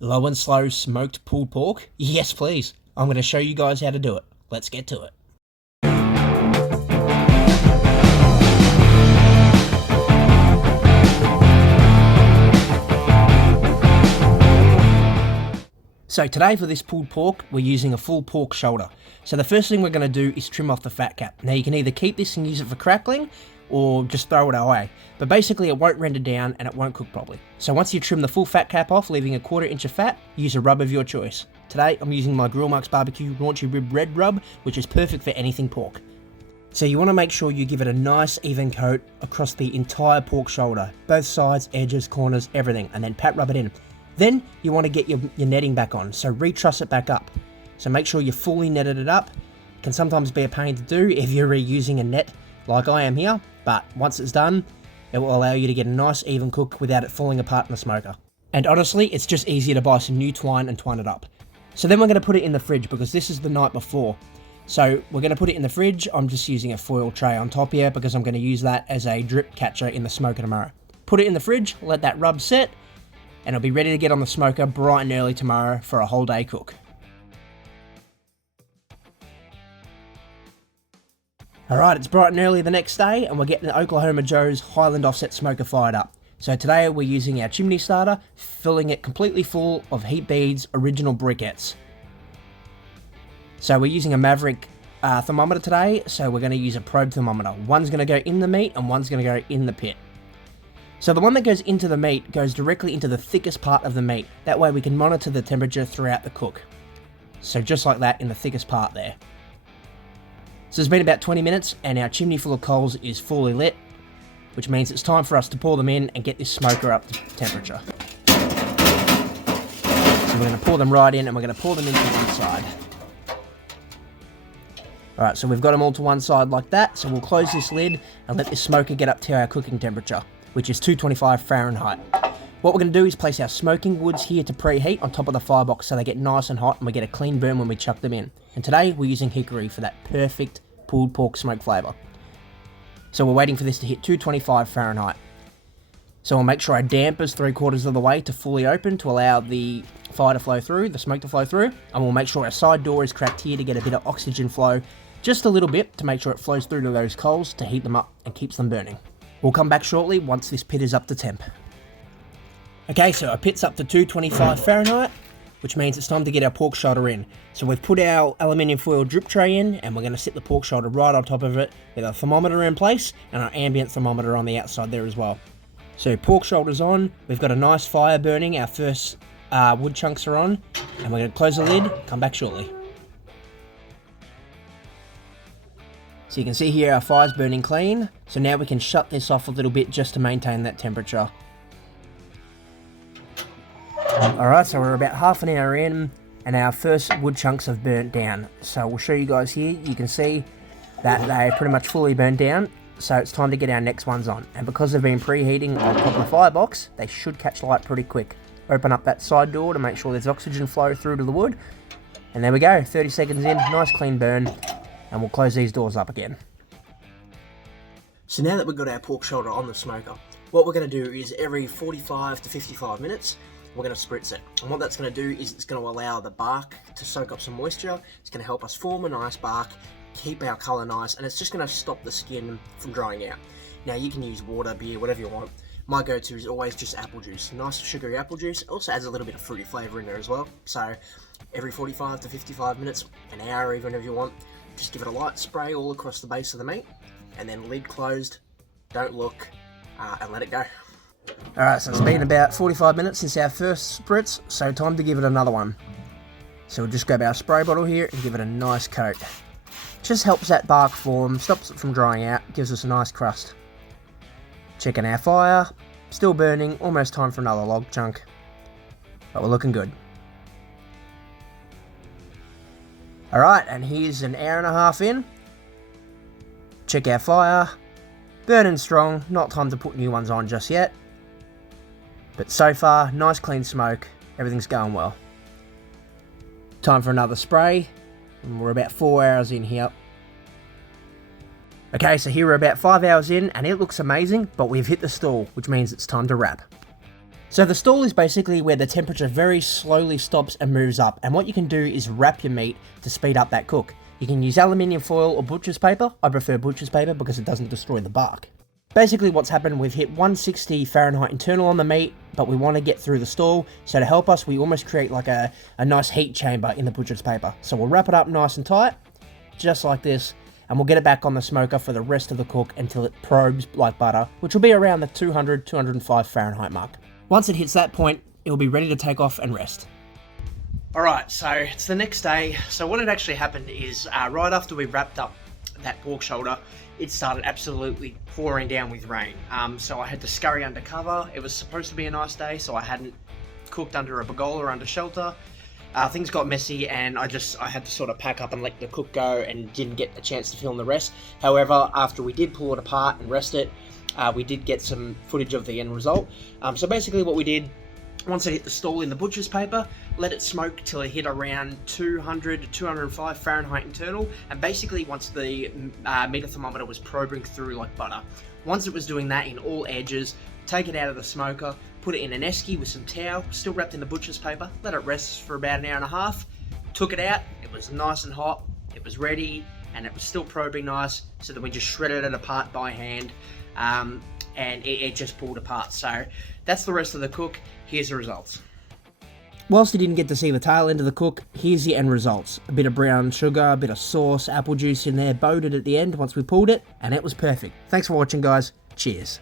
Low and slow smoked pulled pork? Yes, please. I'm going to show you guys how to do it. Let's get to it. So today for this pulled pork, we're using a full pork shoulder. So the first thing we're going to do is trim off the fat cap. Now you can either keep this and use it for crackling, or just throw it away. But basically it won't render down and it won't cook properly. So once you trim the full fat cap off, leaving a 1/4 inch of fat, use a rub of your choice. Today I'm using my Grill Marks Barbecue Raunchy Rib Red Rub, which is perfect for anything pork. So you want to make sure you give it a nice even coat across the entire pork shoulder, both sides, edges, corners, everything, and then pat rub it in. Then you want to get your netting back on, so retruss it back up. So make sure you fully netted it up. It can sometimes be a pain to do if you're reusing a net like I am here, but once it's done, it will allow you to get a nice even cook without it falling apart in the smoker. And honestly, it's just easier to buy some new twine and twine it up. So then we're going to put it in the fridge because this is the night before. So we're going to put it in the fridge. I'm just using a foil tray on top here because I'm going to use that as a drip catcher in the smoker tomorrow. Put it in the fridge, let that rub set, and it'll be ready to get on the smoker bright and early tomorrow for a whole day cook. Alright, it's bright and early the next day and we're getting the Oklahoma Joe's Highland Offset Smoker fired up. So today we're using our chimney starter, filling it completely full of Heat Beads original briquettes. So we're using a Maverick thermometer today, so we're going to use a probe thermometer. One's going to go in the meat and one's going to go in the pit. So the one that goes into the meat goes directly into the thickest part of the meat. That way we can monitor the temperature throughout the cook. So just like that in the thickest part there. So it's been about 20 minutes and our chimney full of coals is fully lit, which means it's time for us to pour them in and get this smoker up to temperature. So we're going to pour them right in and we're going to pour them into one side. Alright, so we've got them all to one side like that, so we'll close this lid and let this smoker get up to our cooking temperature, which is 225 Fahrenheit. What we're going to do is place our smoking woods here to preheat on top of the firebox so they get nice and hot and we get a clean burn when we chuck them in. And today we're using hickory for that perfect pulled pork smoke flavour. So we're waiting for this to hit 225 Fahrenheit. So we'll make sure our dampers 3/4 of the way to fully open to allow the fire to flow through, the smoke to flow through. And we'll make sure our side door is cracked here to get a bit of oxygen flow, just a little bit to make sure it flows through to those coals to heat them up and keeps them burning. We'll come back shortly once this pit is up to temp. Okay, so our pit's up to 225 Fahrenheit, which means it's time to get our pork shoulder in. So we've put our aluminium foil drip tray in and we're going to sit the pork shoulder right on top of it with our thermometer in place and our ambient thermometer on the outside there as well. So pork shoulder's on, we've got a nice fire burning, our first wood chunks are on, and we're going to close the lid, come back shortly. So you can see here our fire's burning clean, so now we can shut this off a little bit just to maintain that temperature. Alright, so we're about half an hour in and our first wood chunks have burnt down. So we'll show you guys here, you can see that they pretty much fully burnt down. So it's time to get our next ones on. And because they've been preheating on top of the firebox, they should catch light pretty quick. Open up that side door to make sure there's oxygen flow through to the wood. And there we go, 30 seconds in, nice clean burn. And we'll close these doors up again. So now that we've got our pork shoulder on the smoker, what we're going to do is every 45 to 55 minutes, we're going to spritz it. And what that's going to do is it's going to allow the bark to soak up some moisture. It's going to help us form a nice bark, keep our colour nice, and it's just going to stop the skin from drying out. Now you can use water, beer, whatever you want. My go-to is always just apple juice. Nice sugary apple juice. It also adds a little bit of fruity flavour in there as well. So every 45 to 55 minutes, an hour even if you want, just give it a light spray all across the base of the meat, and then lid closed, don't look, and let it go. Alright, so it's been about 45 minutes since our first spritz, so time to give it another one. So we'll just grab our spray bottle here and give it a nice coat. Just helps that bark form, stops it from drying out, gives us a nice crust. Checking our fire, still burning, almost time for another log chunk, but we're looking good. Alright, and here's an hour and a half in. Check our fire, burning strong, not time to put new ones on just yet. But so far, nice clean smoke, everything's going well. Time for another spray, and we're about 4 hours in here. Okay, so here we're about 5 hours in, and it looks amazing, but we've hit the stall, which means it's time to wrap. So the stall is basically where the temperature very slowly stops and moves up, and what you can do is wrap your meat to speed up that cook. You can use aluminium foil or butcher's paper. I prefer butcher's paper because it doesn't destroy the bark. Basically what's happened, we've hit 160 Fahrenheit internal on the meat, but we want to get through the stall, so to help us we almost create like a nice heat chamber in the butcher's paper. So we'll wrap it up nice and tight, just like this, and we'll get it back on the smoker for the rest of the cook until it probes like butter, which will be around the 200-205 Fahrenheit mark. Once it hits that point, it will be ready to take off and rest. Alright, so it's the next day. So what had actually happened is, right after we wrapped up that pork shoulder, it started absolutely pouring down with rain. So I had to scurry under cover. It was supposed to be a nice day, so I hadn't cooked under a pergola under shelter. Things got messy and I had to sort of pack up and let the cook go and didn't get a chance to film the rest. However, after we did pull it apart and rest it, we did get some footage of the end result. So basically what we did, once it hit the stall in the butcher's paper, let it smoke till it hit around 200-205 Fahrenheit internal, and basically once the meter thermometer was probing through like butter. Once it was doing that in all edges, take it out of the smoker, put it in an esky with some towel, still wrapped in the butcher's paper, let it rest for about an hour and a half, took it out, it was nice and hot, it was ready, and it was still probing nice, so then we just shredded it apart by hand. And it just pulled apart. So that's the rest of the cook. Here's the results. Whilst you didn't get to see the tail end of the cook, here's the end results. A bit of brown sugar, a bit of sauce, apple juice in there, boated at the end once we pulled it, and it was perfect. Thanks for watching, guys. Cheers.